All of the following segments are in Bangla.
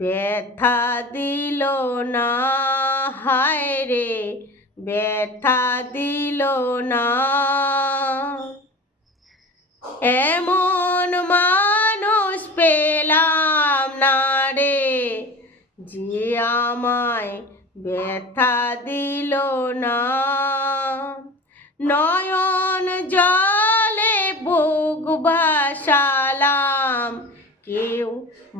ব্যথা দিল না, হায় রে ব্যথা দিল না। এমন মানুষ পেলাম না রে, যে আমায় ব্যথা দিল না। নয়ন জলে বুক ভাসালাম, কেউ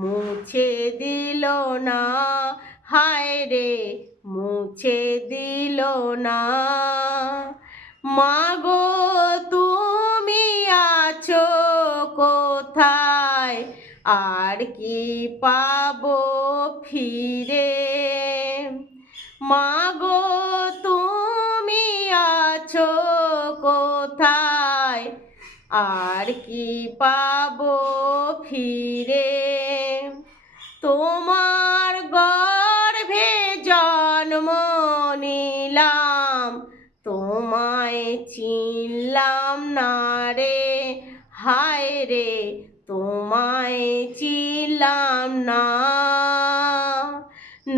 মুছে দিল না, হায় রে মুছে দিল না। মাগো তুমি আছো কোথায়, আর কি পাবো ফিরে। মাগো তুমি আছো কোথায়, আর কি পাবো ফিরে। তোমার গর্ভে জন্ম নিলাম, তোমায় চিনলাম না রে, হায় রে তোমায় চিনলাম না।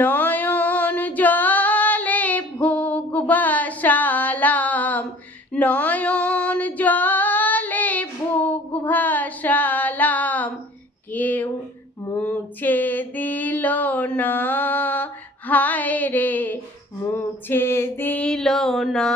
নয়ন জলে বুক ভাসালাম, নয়ন জলে বুক ভাসালাম, কেউ মুছে দিল না, হায় রে মুছে দিল না।